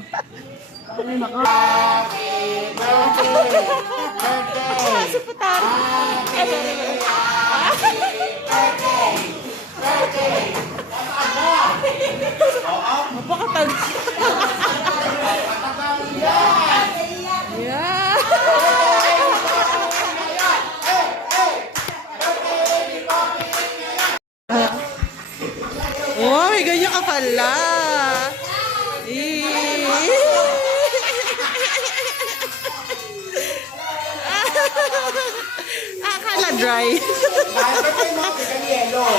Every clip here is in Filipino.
Happy birthday! Birthday! Suputan. Mapakatag. Yeah. Oh, may ganyan ka pala. Akala dry. Birthday mo, bigyan yellow.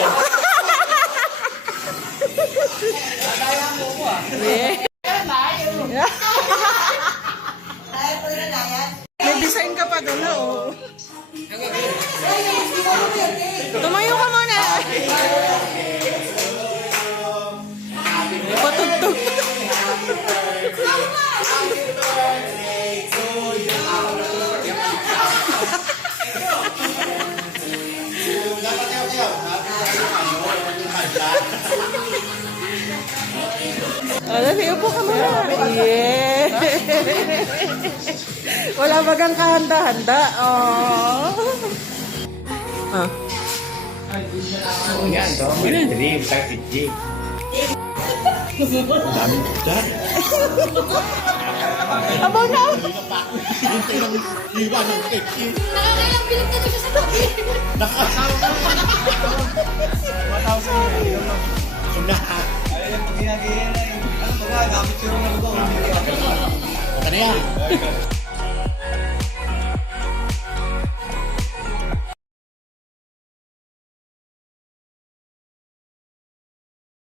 May design ka pa doon, oh. Tumayo ka muna. Patugtog. Dali, upo ka muna. Yeah. Wala bagang kahanda-handa. Oh. Ah. Yan, ito. Dream, kahit Jake. Dami dyan. Abo na. Iwan ng cake. Nakakayang piling na siya sa tabi. Ano yan?